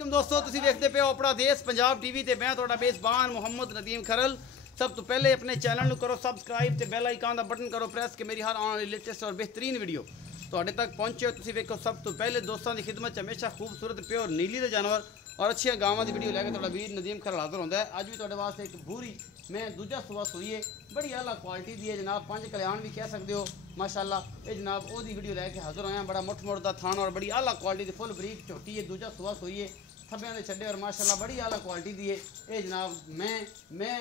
वालेकुम दोस्तों, तुसीं देखते पे हो अपना देश पंजाब टीवी ते मैं तुहाडा मेज़बान मुहम्मद नदीम खरल। सब तो पहले अपने चैनल नूं करो सबसक्राइब ते बेल आइकन दा बटन करो प्रेस कि मेरी हर आने वाली लेटेस्ट और बेहतरीन वीडियो तुहाडे तक पहुंचे हो। तुसीं वेखो सब तो पहले दोस्तों की खिदमत हमेशा खूबसूरत प्योर नीली दे जानवर और अच्छी गावां की वीडियो लैके तुहाडा वीर नदीम खरल हाज़र होंदा है। अज भी तुहाडे वास्ते एक भूरी मैं दूजा सुबह सोई है, बड़ी आला क्वालिटी दी है जनाब, 5 कल्याण भी कह सकते हो माशाल्लाह। ये जनाब ओदी वीडियो लैके हाज़र होया, बड़ा मुठ मुठ दा थान और बड़ी आला क्वालिटी दी फुल बरीक झोटी है, दूजा सुबह सोई है, थब्बियां दे छड्डे और माशाल्लाह बड़ी आला क्वालिटी दी है। ये जनाब मैं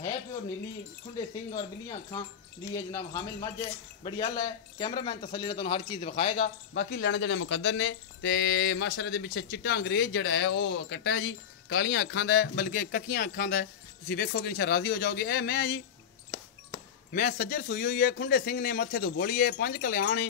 है प्योर नीली खुंडे सिंह और बिलियां अखां दी है जनाब, हामिल मझ है, बड़ी आला है। कैमरामैन तसल्ली ने तुहानूं हर चीज़ दिखाएगा। बाकी लैने देने मुकद्दर ने ते माशाल्लाह दे पिछे चिट्टा अंग्रेज जिहड़ा है वो कट्टा है जी, कालियां अखां दा है, बल्कि कक्कियां अखां दा है। तुसीं वेखोगे इंशाअल्लाह राज़ी हो जाओगे। ए मैं जी मैं सज्जर सुई हुई है, खुंडे सिंह ने मत्थे तो बोली है, 5 कल्याण है,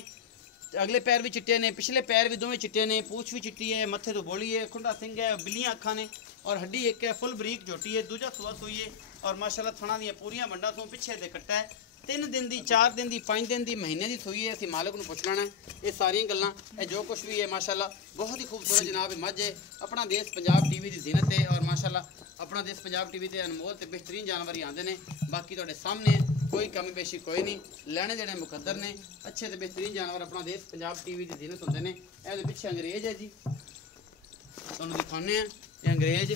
अगले पैर भी चिट्टे ने, पिछले पैर भी दोवें चिट्टे ने, पूछ भी चिट्टी है, मत्थे तो बोली है, खुंडा सिंह है, बिलियां अखां ने और हड्डी एक है, फुल बरीक झोटी है, दूजा सुबह सोई है और माशाल्लाह थणा दी पूरियां वंडा तो पिछे दे कट्टा है। 3 दिन दी, 4 दिन दी, 5 दिन दी, महीने दी सोई है। असीं मालक नूं पुछ लैणा है ये सारियां गल्लां, ये जो कुछ भी है माशाल्लाह बहुत ही खूबसूरत जनाब मझ है। अपना देश पंजाब टीवी की जीनत है और माशाल्लाह अपना देश पंजाब टीवी ते अनमोल ते बेहतरीन जानवर ही आते हैं। बाकी तुहाडे सामने कोई कमी पेशी कोई नहीं, लैने देने मुकद्दर ने, अच्छे ते बेहतरीन जानवर अपना देश पंजाब टीवी की जीनत होंदे ने। ये पिछे अंग्रेज है जी, तुहानूं दिखाने हैं ये अंग्रेज,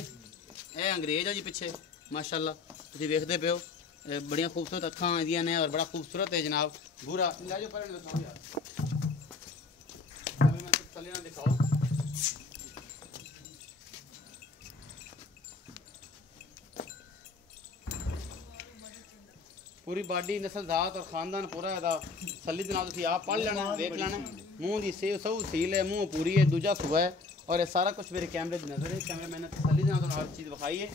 ये अंग्रेज है जी पिछे माशाल्लाह तुसीं वेखदे पे हो, बड़ियां खूबसूरत अखां इहदियां ने और बड़ा खूबसूरत है जनाब। भूरा लै जाओ पर दिखाओ यार, थल्ले ना दिखाओ। पूरी बाडी नस्ल धात और खानदान पूरा है सली दे नाल तुसीं आप पढ़ लेना देख लेना। मूँह की सऊ सील है, मूँह पूरी है, दूजा सुबह है और ये सारा कुछ मेरे कैमरे की नज़र है। कैमरे मैंने तसल्ली दे नाल हर चीज़ दिखाई है,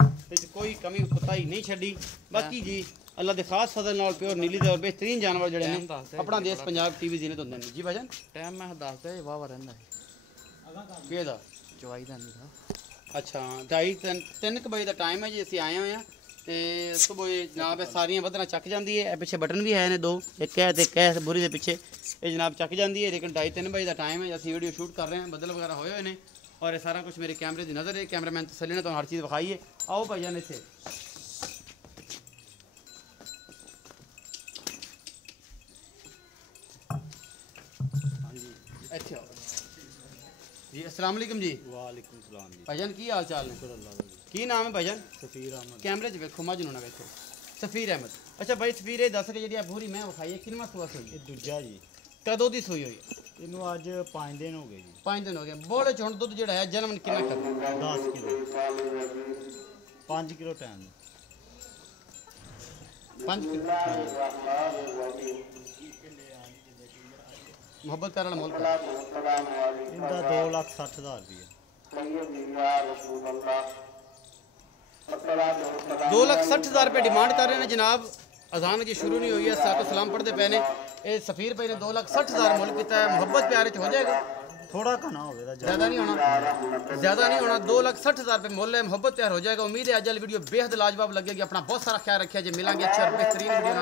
कोई कमी कुताही नहीं छड़ी। बाकी जी अल्लाह के खास फजल नाल प्योर नीली दे और बेहतरीन जानवर जड़े ने अपना देश पंजाब टीवी जीनत होंदे ने जी भाईजान। टाइम मैं दसदा है वाह रहिंदा है केदा चवाई दा नहीं था। अच्छा 2:30 बजे का टाइम है जी, असीं आए हुए हैं तो सुबह जनाब सारियां बदना चक जाती है। पिछे बटन भी है ने 2, एक है तो एक है बुरी के पिछे, ये जनाब चक जाती है। लेकिन 2:30 बजे का टाइम है, असीं वीडियो शूट कर रहे हैं, बदल वगैरह होए हुए हैं और ये सारा कुछ मेरे कैमरे की नज़र है। कैमरामैन तसल्ली ने तो हर चीज़ दिखाई है। आओ भाईजान इत्थे इत्थे आओ जी। अस्सलाम वालेकुम जी। वालेकुम सलाम जी। भाईजान की हाल चाल ने, की नाम है भाईजान? सफीर अहमद। कैमरे च वेखो मझ नूं ना वेखो, सफीर अहमद। अच्छा भाई सफीर ये दस कि जी भूरी मैं विखाई है किनवा सुआ सोई ये दूजा जी, कदों दी सोई हुई है? इनू अज 5 दिन हो गए जी। 5 दिन हो गए। बोले च हुण दुध जिहड़ा है जन्म किन्ना कर 10 किलो 5 किलो टाइम 5 किलो मोहब्बत कर वाला मुल्क इनका 2,60,000 रुपया। 2,60,000 रुपये डिमांड कर रहे हैं जनाब। अजान जी शुरू नहीं हुई है, सातो सलाम पढ़ते पे ने। ये सफीर भाई ने 2,60,000 मुल्क किया है। मोहब्बत प्यारे च हो जाएगा, थोड़ा घना होगा, ज़्यादा नहीं होना, ज़्यादा नहीं होना। 2,60,000 रुपये मुल्ल है, मोहब्बत प्यार हो जाएगा। उम्मीद है अज वाली वीडियो बेहद लाजवाब लगेगी। अपना बहुत सारा ख्याल रखिए जी, मिलेंगे अच्छे और बेहतरीन वीडियो।